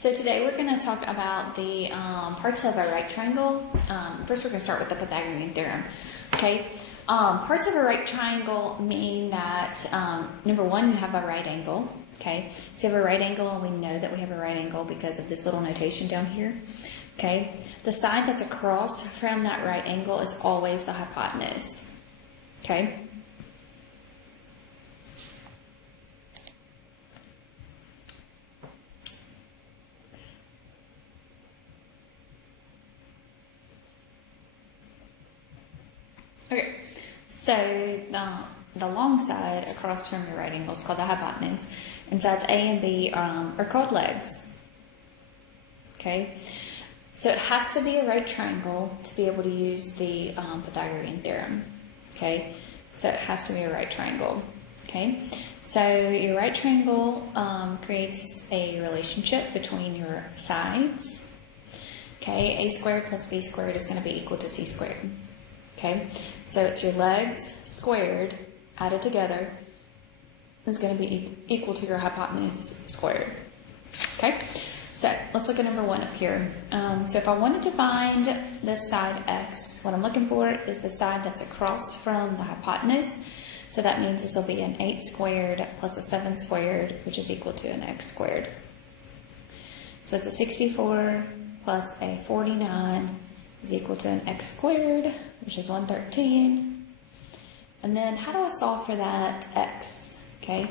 So today we're going to talk about the parts of a right triangle. First we're going to start with the Pythagorean Theorem. Okay, parts of a right triangle mean that, number one, you have a right angle. Okay, so you have a right angle, and we know that we have a right angle because of this little notation down here. Okay, the side that's across from that right angle is always the hypotenuse. Okay. Okay, so the long side across from your right angle is called the hypotenuse, and sides A and B are called legs. Okay, so it has to be a right triangle to be able to use the Pythagorean theorem. Okay, so it has to be a right triangle. Okay, so your right triangle creates a relationship between your sides. Okay, a squared plus b squared is going to be equal to c squared. Okay, so it's your legs squared added together is going to be equal to your hypotenuse squared. Okay, so let's look at number one up here. So if I wanted to find this side x, what I'm looking for is the side that's across from the hypotenuse. So that means this will be an 8 squared plus a 7 squared, which is equal to an x squared. So it's a 64 plus a 49 is equal to an x squared, which is 113. And then how do I solve for that x? Okay,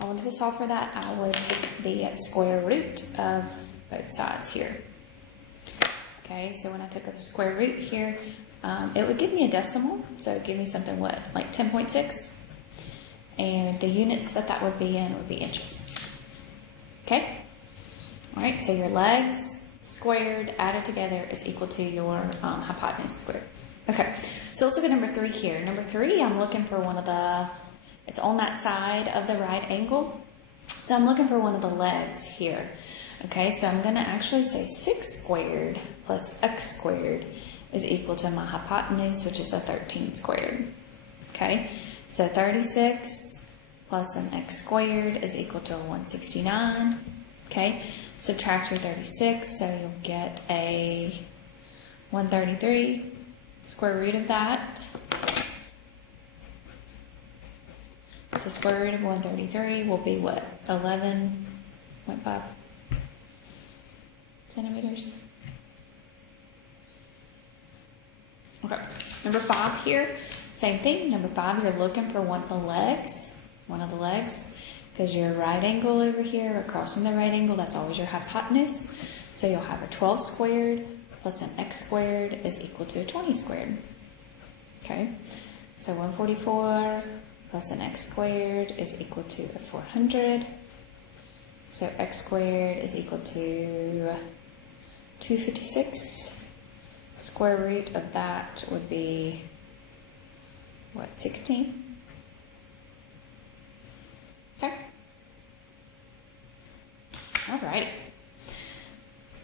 I wanted to solve for that. I would take the square root of both sides here. Okay, so when I took the square root here, it would give me a decimal. So it would give me something, what, like 10.6? And the units that would be in would be inches. Okay? All right, so your legs squared added together is equal to your hypotenuse squared. Okay, so let's look at number 3 here. Number 3, I'm looking for one of the, it's on that side of the right angle. So I'm looking for one of the legs here. Okay, so I'm going to actually say 6 squared plus x squared is equal to my hypotenuse, which is a 13 squared. Okay, so 36 plus an x squared is equal to a 169. Okay, subtract your 36, so you'll get a 133. Square root of that. So square root of 133 will be what? 11.5 centimeters. Okay. Number 5 here, same thing. Number 5, you're looking for one of the legs. Because your right angle over here, across from the right angle, that's always your hypotenuse. So you'll have a 12 squared plus an x squared is equal to a 20 squared. Okay, so 144 plus an x squared is equal to a 400. So x squared is equal to 256. Square root of that would be, what, 16? Okay. Alrighty.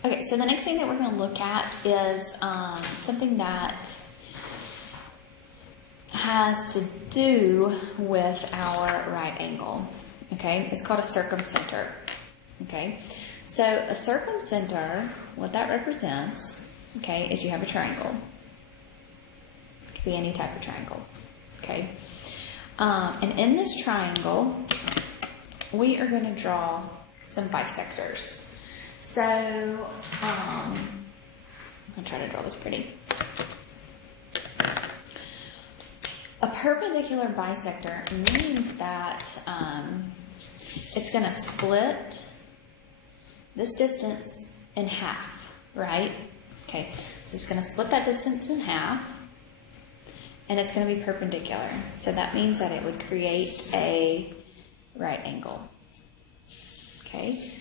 Okay, so the next thing that we're going to look at is something that has to do with our right angle. Okay, it's called a circumcenter. Okay, so a circumcenter, what that represents, okay, is you have a triangle. It could be any type of triangle. Okay, and in this triangle, we are going to draw some bisectors. So, I'm going to try to draw this pretty. A perpendicular bisector means that it's going to split this distance in half, right? Okay, so it's going to split that distance in half, and it's going to be perpendicular. So that means that it would create a right angle. Okay.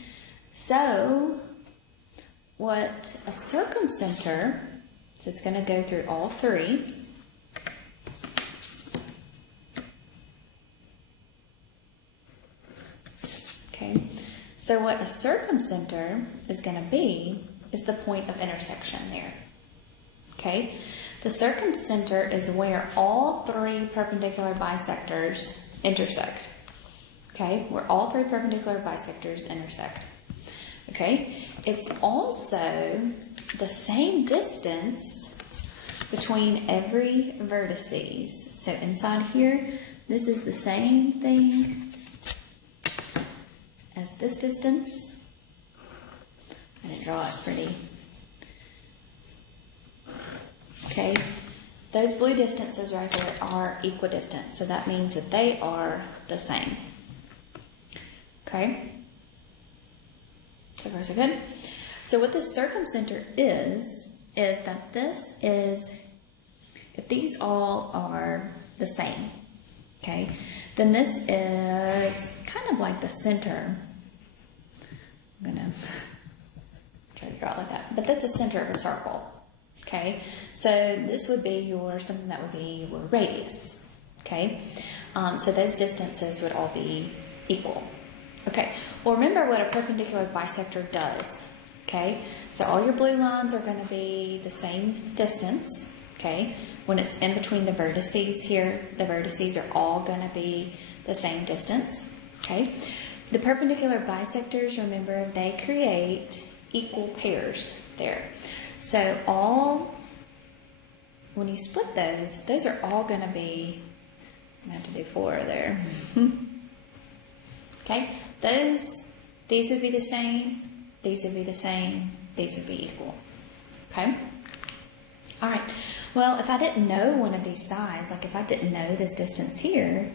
So, what a circumcenter, so it's going to go through all 3. Okay, so what a circumcenter is going to be is the point of intersection there. Okay, the circumcenter is where all 3 perpendicular bisectors intersect. Okay, where all 3 perpendicular bisectors intersect. Okay, it's also the same distance between every vertices. So inside here, this is the same thing as this distance. I didn't draw it pretty. Okay, those blue distances right there are equidistant, so that means that they are the same. Okay, so far so good. So what this circumcenter is that this is, if these all are the same, okay, then this is kind of like the center. I'm gonna try to draw it like that, but that's the center of a circle. Okay, so this would be something that would be your radius. Okay, so those distances would all be equal. Okay, well remember what a perpendicular bisector does. Okay, so all your blue lines are going to be the same distance. Okay, when it's in between the vertices here, the vertices are all going to be the same distance. Okay, the perpendicular bisectors, remember, they create equal pairs there. So when you split those are all going to be, I'm going to have to do 4 there. Okay, these would be the same, these would be the same, these would be equal. Okay, all right. Well, if I didn't know one of these sides, like if I didn't know this distance here,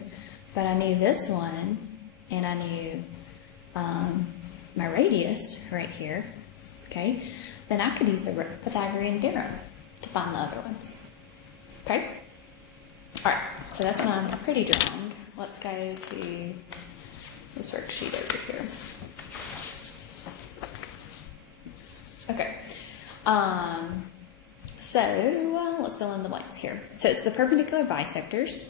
but I knew this one, and I knew my radius right here, okay, then I could use the Pythagorean Theorem to find the other ones. Okay? Alright, so that's my pretty drawing. Let's go to this worksheet over here. Okay. So let's fill in the blanks here. So it's the perpendicular bisectors.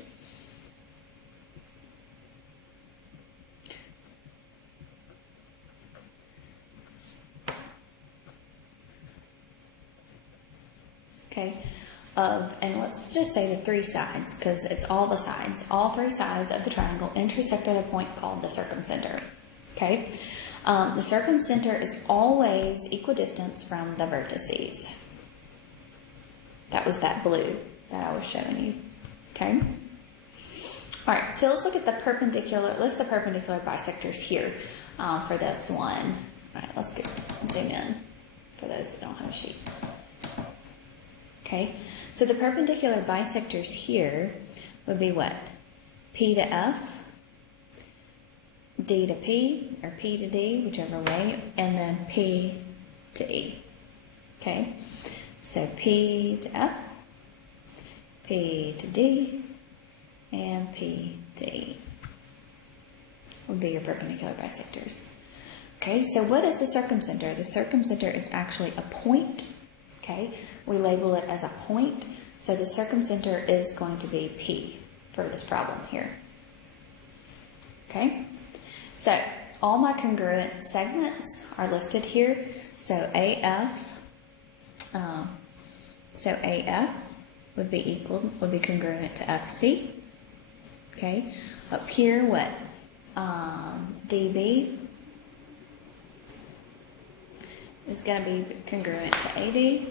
Okay, and let's just say the 3 sides, because it's all the sides. All 3 sides of the triangle intersect at a point called the circumcenter. Okay, the circumcenter is always equidistant from the vertices. That was that blue that I was showing you. Okay. All right, so let's look at the perpendicular. Let's the perpendicular bisectors here for this one. All right, let's zoom in for those that don't have a sheet. Okay, so the perpendicular bisectors here would be what? P to F, D to P, or P to D, whichever way, and then P to E. Okay, so P to F, P to D, and P to E would be your perpendicular bisectors. Okay, so what is the circumcenter? The circumcenter is actually a point. Okay, we label it as a point, so the circumcenter is going to be P for this problem here. Okay, so all my congruent segments are listed here. So AF would be congruent to FC. Okay, up here what? DB is going to be congruent to AD.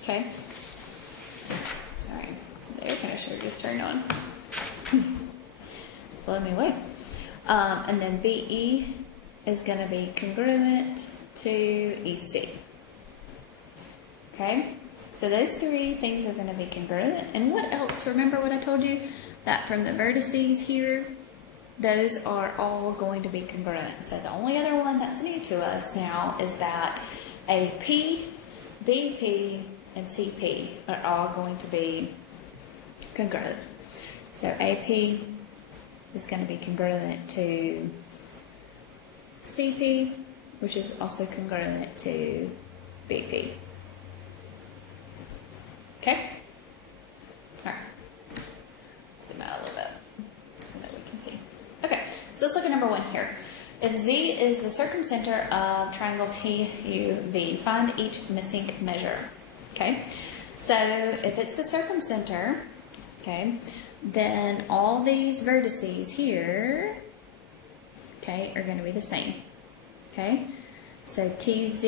Okay. Sorry, the air conditioner just turned on. It's blowing me away. And then BE is going to be congruent to EC. Okay, so those 3 things are going to be congruent. And what else? Remember what I told you? That from the vertices here, those are all going to be congruent. So the only other one that's new to us now is that AP, BP, and CP are all going to be congruent. So AP is going to be congruent to CP, which is also congruent to BP. Okay? Alright. Zoom out a little bit so that we can see. Okay, so let's look at number 1 here. If Z is the circumcenter of triangle TUV, find each missing measure. Okay, so if it's the circumcenter, okay, then all these vertices here okay, are going to be the same. Okay, so TZ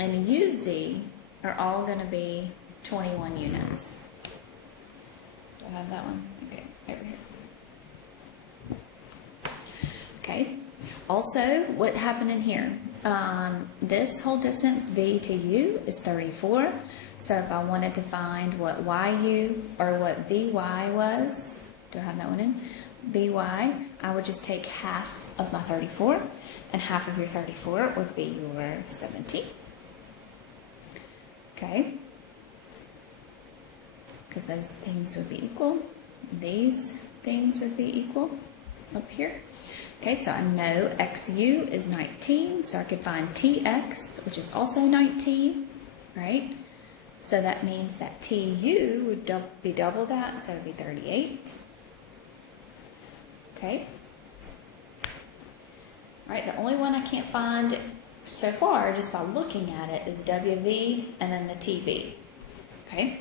and UZ are all going to be 21 units. Do I have that one? Okay, over here. Okay, also, what happened in here? This whole distance, V to U, is 34. So if I wanted to find what YU or what VY was, do I have that one in? VY, I would just take half of my 34, and half of your 34 would be your 17. Okay? Because those things would be equal. These things would be equal up here. Okay, so I know XU is 19, so I could find TX, which is also 19, right? So that means that TU would be double that, so it would be 38. Okay. All right, the only one I can't find so far, just by looking at it, is WV and then the TV. Okay.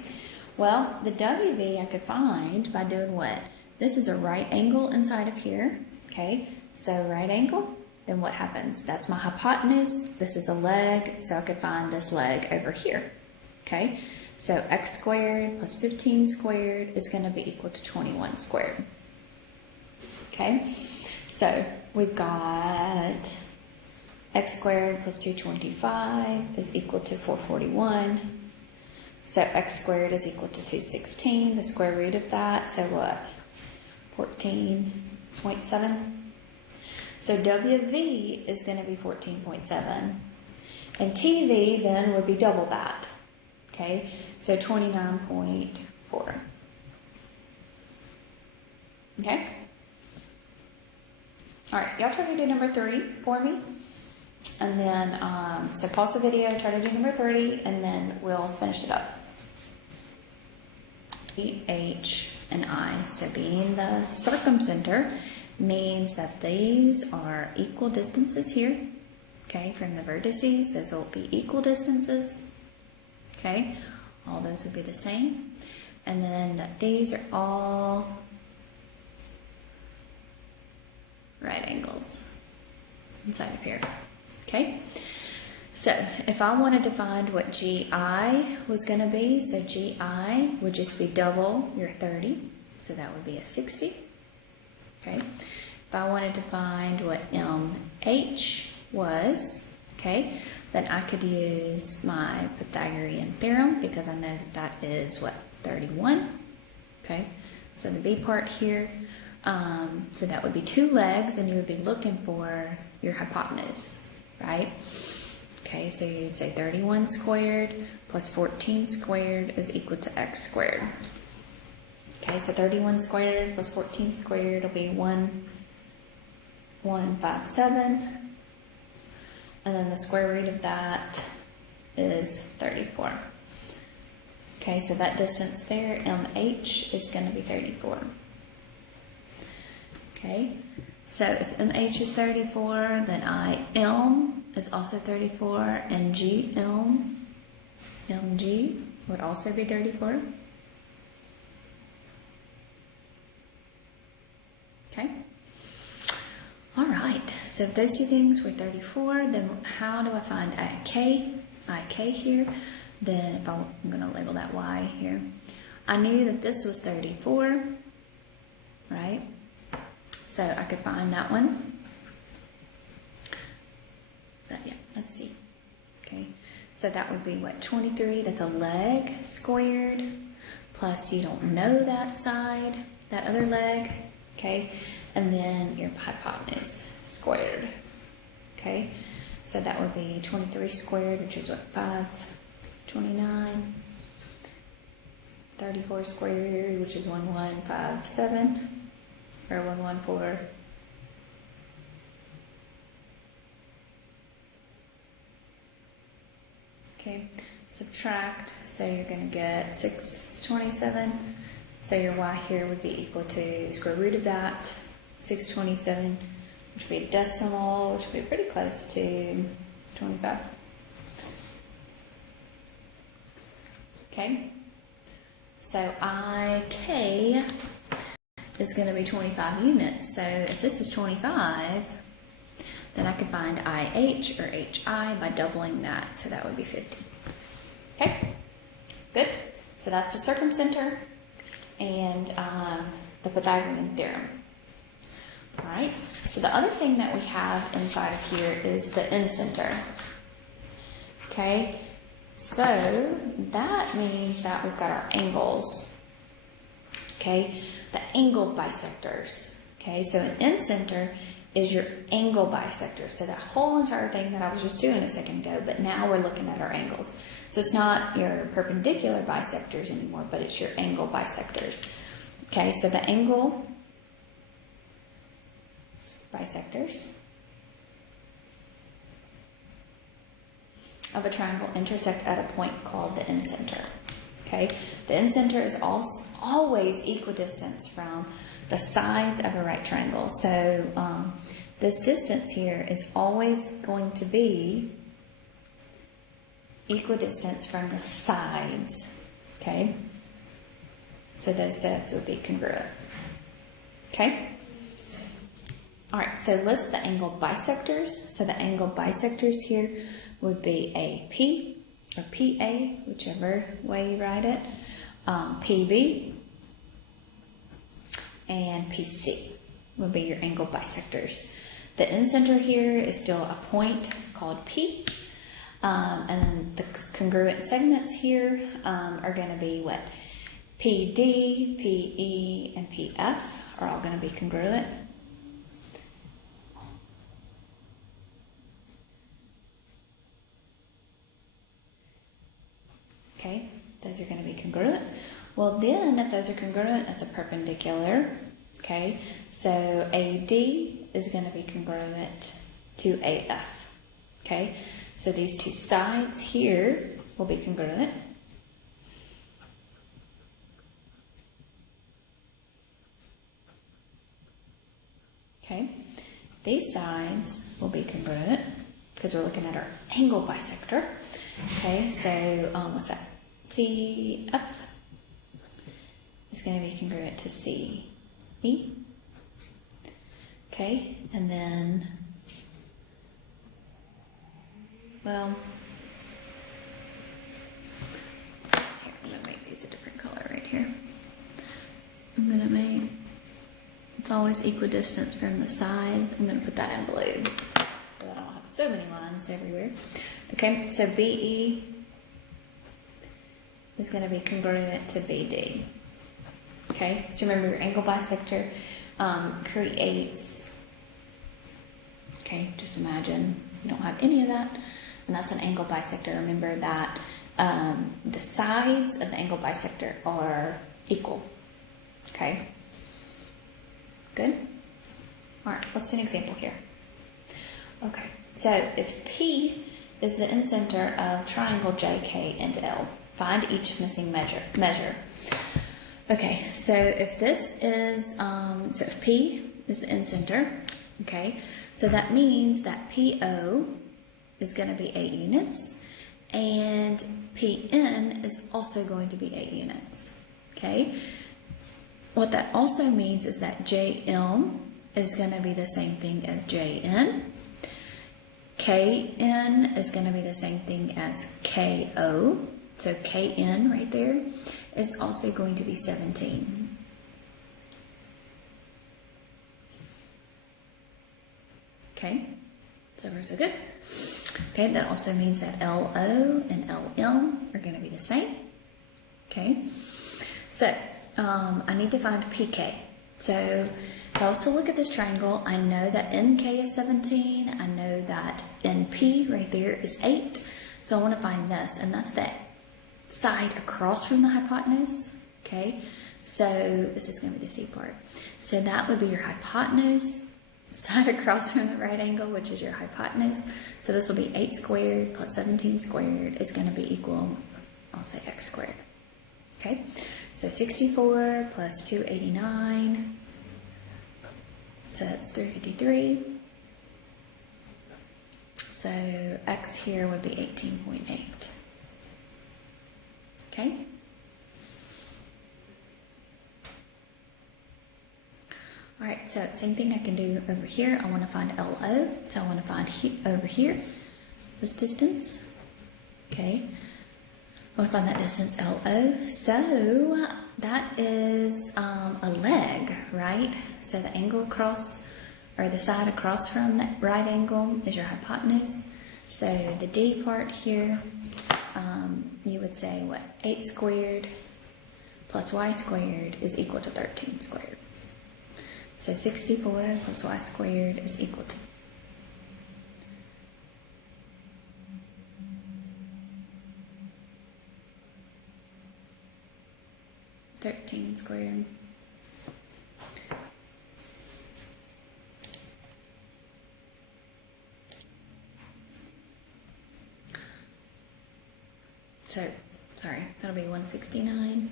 Well, the WV I could find by doing what? This is a right angle inside of here. Okay. So right angle, then what happens? That's my hypotenuse. This is a leg, so I could find this leg over here. Okay. So x squared plus 15 squared is going to be equal to 21 squared. Okay, so we've got x squared plus 225 is equal to 441. So x squared is equal to 216, the square root of that. So what? 14.7. So WV is going to be 14.7. And TV then would be double that. Okay, so 29.4. Okay. All right, y'all try to do number 3 for me. And then, so pause the video, try to do number 3, and then we'll finish it up. B, H, and I. So being the circumcenter means that these are equal distances here. Okay, from the vertices, those will be equal distances. Okay, all those will be the same. And then these are all right angles inside of here. Okay, so if I wanted to find what GI was going to be, so GI would just be double your 30, so that would be a 60. Okay, if I wanted to find what MH was, okay, then I could use my Pythagorean Theorem because I know that that is what, 31. Okay, so the B part here, so that would be 2 legs, and you would be looking for your hypotenuse, right? Okay, so you'd say 31 squared plus 14 squared is equal to x squared. Okay, so 31 squared plus 14 squared will be 1157. And then the square root of that is 34. Okay, so that distance there, MH, is going to be 34. Okay, so if MH is 34, then IM is also 34, and MG would also be 34. Okay. All right, so if those two things were 34, then how do I find IK? IK here, then if I'm going to label that Y here. I knew that this was 34, right? So I could find that one. So yeah, let's see. Okay, so that would be what, 23, that's a leg squared, plus you don't know that side, that other leg, okay? And then your hypotenuse squared, okay? So that would be 23 squared, which is what, 529. 34 squared, which is 1157, or 114. Okay, subtract, so you're going to get 627. So your y here would be equal to square root of that, 627, which would be a decimal, which would be pretty close to 25. Okay, so IK is going to be 25 units. So if this is 25, then I could find IH or HI by doubling that, so that would be 50. Okay, good. So that's the circumcenter and the Pythagorean theorem. All right, so the other thing that we have inside of here is the incenter. Okay, so that means that we've got our angles. Okay, the angle bisectors. Okay, so an incenter is your angle bisector. So that whole entire thing that I was just doing a second ago, but now we're looking at our angles. So it's not your perpendicular bisectors anymore, but it's your angle bisectors. Okay, so the angle bisectors of a triangle intersect at a point called the incenter. Okay, the incenter is always equidistant from the sides of a right triangle. So this distance here is always going to be equidistant from the sides. Okay, so those sides would be congruent. Okay. All right, so list the angle bisectors. So the angle bisectors here would be AP or PA, whichever way you write it, PB, and PC would be your angle bisectors. The incenter here is still a point called P, and the congruent segments here are going to be what? PD, PE, and PF are all going to be congruent. Okay, those are going to be congruent. Well, then, if those are congruent, that's a perpendicular. Okay, so AD is going to be congruent to AF. Okay, so these two sides here will be congruent. Okay, these sides will be congruent because we're looking at our angle bisector. Okay, so what's that? CF is going to be congruent to CE. Okay, and then, well, here, I'm going to make these a different color right here. I'm going to make, it's always equidistant from the sides. I'm going to put that in blue so that I don't have so many lines everywhere. Okay, so BE is going to be congruent to BD. Okay, so remember your angle bisector creates, okay, just imagine you don't have any of that, and that's an angle bisector. Remember that the sides of the angle bisector are equal. Okay, good. All right, let's do an example here. Okay, so if P is the incenter of triangle JK and L, find each missing measure. Okay, so if this is, so if P is the incenter, okay, so that means that PO is going to be 8 units, and PN is also going to be 8 units, okay? What that also means is that JM is going to be the same thing as JN, KN is going to be the same thing as KO, so KN right there is also going to be 17. Okay, so far so good. Okay, that also means that LO and LM are going to be the same. Okay, so I need to find PK. So if I was to look at this triangle, I know that NK is 17. I know that NP right there is 8. So I want to find this, and that's that side across from the hypotenuse. Okay, so this is going to be the C part. So that would be your hypotenuse, side across from the right angle, which is your hypotenuse. So this will be 8 squared plus 17 squared is going to be equal, I'll say x squared. Okay, so 64 plus 289, so that's 353. So x here would be 18.8. Okay. All right, right, so same thing I can do over here. I want to find LO, so I want to find over here this distance. Okay, I want to find that distance LO. So that is a leg, right? So the angle across, or the side across from that right angle is your hypotenuse. So the D part here, you would say what? 8 squared plus y squared is equal to 13 squared. So 64 plus y squared is equal to 13 squared. So, sorry, that'll be 169.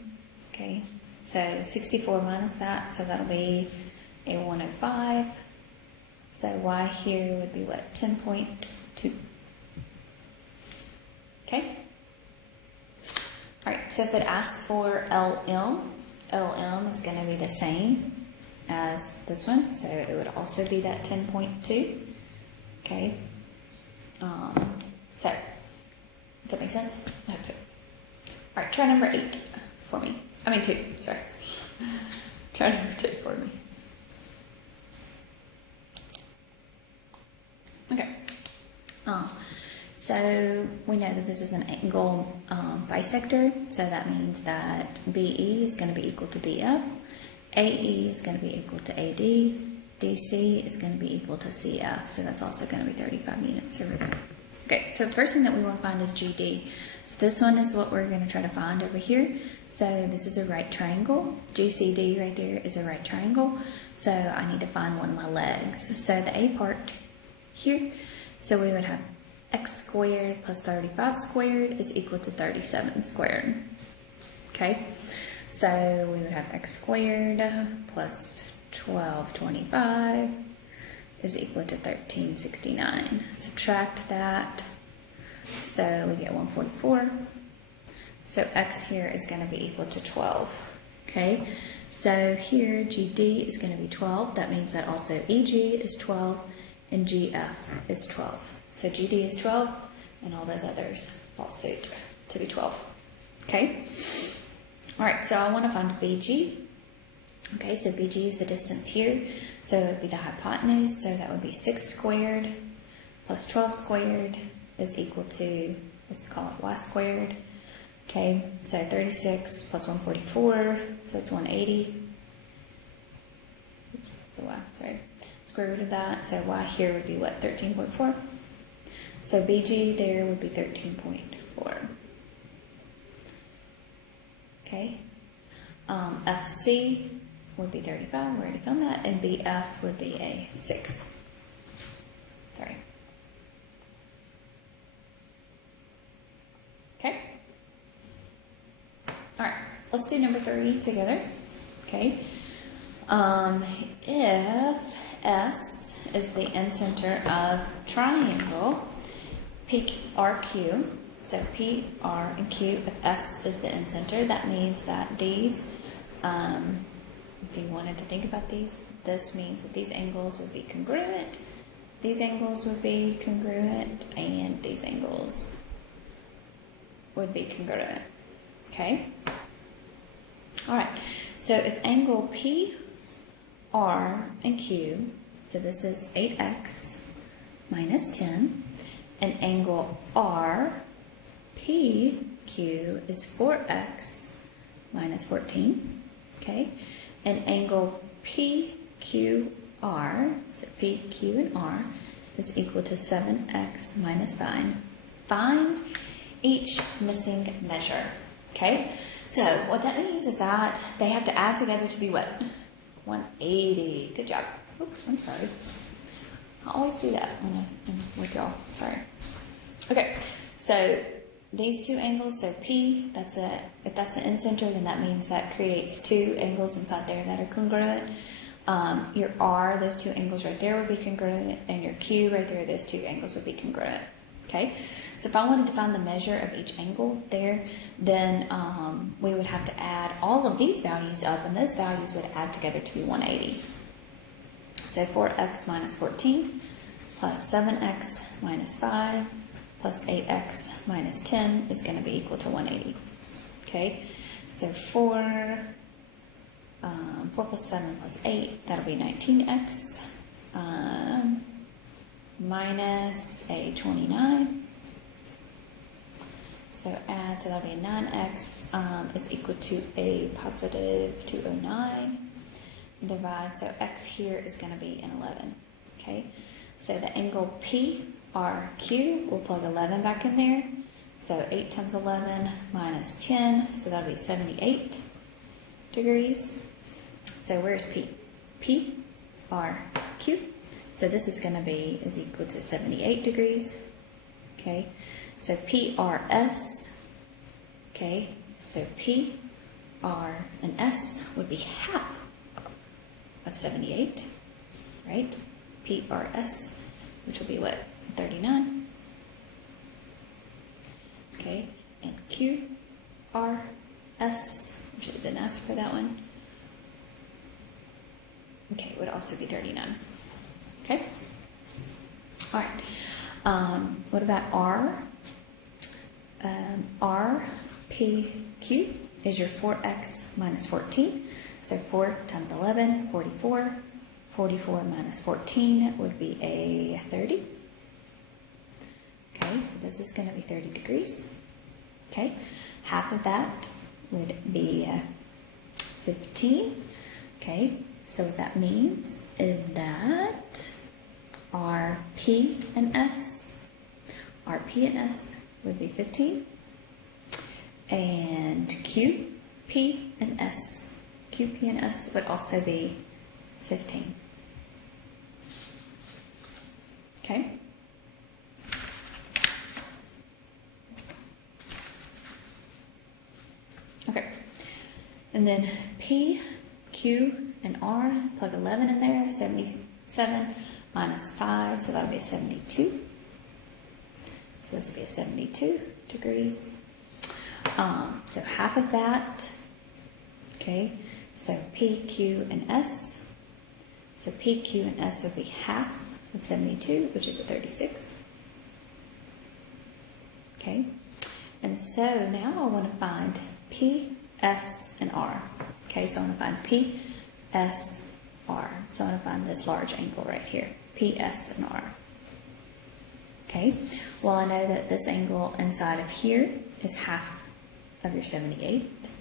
Okay, so 64 minus that, so that'll be a 105. So y here would be what? 10.2. Okay. All right, so if it asks for LM, LM is going to be the same as this one, so it would also be that 10.2. Okay. So, does that make sense? I hope so. All right, try number 8 for me. I mean 2, sorry. Try number 2 for me. Okay. So we know that this is an angle bisector, so that means that BE is going to be equal to BF, AE is going to be equal to AD, DC is going to be equal to CF, so that's also going to be 35 units over there. Okay, so the first thing that we want to find is GD. So this one is what we're going to try to find over here. So this is a right triangle. GCD right there is a right triangle. So I need to find one of my legs. So the A part here, so we would have x squared plus 35 squared is equal to 37 squared. Okay, so we would have x squared plus 1225 is equal to 1369. Subtract that, so we get 144. So x here is going to be equal to 12. Okay, so here GD is going to be 12. That means that also EG is 12 and GF is 12. So GD is 12 and all those others fall suit to be 12. Okay, all right, so I want to find BG. Okay, so BG is the distance here. So it would be the hypotenuse, so that would be 6 squared plus 12 squared is equal to, let's call it y squared. Okay, so 36 plus 144, so that's 180. Oops, that's a y, sorry. Square root of that, so y here would be what, 13.4? So BG there would be 13.4. Okay, FC would be 35, we already found that, and BF would be a 6. Sorry. Okay. All right, let's do number 3 together. Okay. If S is the incenter of triangle PRQ, so P, R, and Q, if S is the incenter, that means that these, if you wanted to think about these, this means that these angles would be congruent, these angles would be congruent, and these angles would be congruent. Okay? Alright, so if angle P, R, and Q, so this is 8x minus 10, and angle R, P, Q is 4x minus 14, okay? And angle PQR, so P, Q, and R, is equal to 7x minus 5. Find each missing measure, okay? So what that means is that they have to add together to be what? 180. Good job. Oops, I'm sorry. I always do that when I'm with y'all. Sorry. Okay, so these two angles, so P, if that's the incenter, then that means that creates 2 angles inside there that are congruent. Your R, those 2 angles right there would be congruent, and your Q right there, those 2 angles would be congruent. Okay, so if I wanted to find the measure of each angle there, then we would have to add all of these values up, and those values would add together to be 180. So 4x minus 14 plus 7x minus 5 plus 8x minus 10 is going to be equal to 180. Okay, so 4 plus 7 plus 8, that'll be 19x minus a 29. So add, so that'll be 9x is equal to a positive 209. Divide, so x here is going to be an 11. Okay, so the angle PRQ, we'll plug 11 back in there. So 8 times 11 minus 10, so that'll be 78 degrees. So where's P? PRQ. So this is going to be is equal to 78 degrees. Okay, so PRS. Okay, so P, R, and S would be half of 78, right? PRS, which will be what? 39. Okay, and QRS, which I didn't ask for that one. Okay, would also be 39. Okay? All right. What about R? RPQ is your 4x minus 14. So 4 times 11, 44. 44 minus 14 would be a 30. Okay, so this is going to be 30 degrees. Okay, half of that would be 15. Okay, so what that means is that RP and S would be 15. And QP and S would also be 15. Okay? Okay. And then P, Q, and R, plug 11 in there, 77 minus 5, so that'll be a 72. So this will be a 72 degrees. So half of that, okay, so P, Q, and S. So P, Q, and S would be half of 72, which is a 36. Okay, and so now I want to find P, S, and R. Okay, so I want to find P, S, R. So I want to find this large angle right here, P, S, and R. Okay, well I know that this angle inside of here is half of your 78.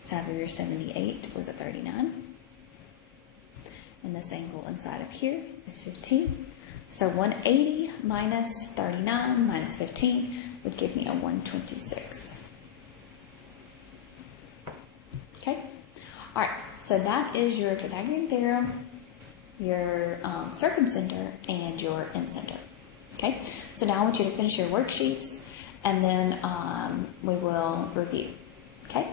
So half of your 78 was a 39. And this angle inside of here is 15. So 180 minus 39 minus 15 would give me a 126. Okay? All right, so that is your Pythagorean Theorem, your circumcenter, and your incenter. Okay? So now I want you to finish your worksheets, and then we will review. Okay?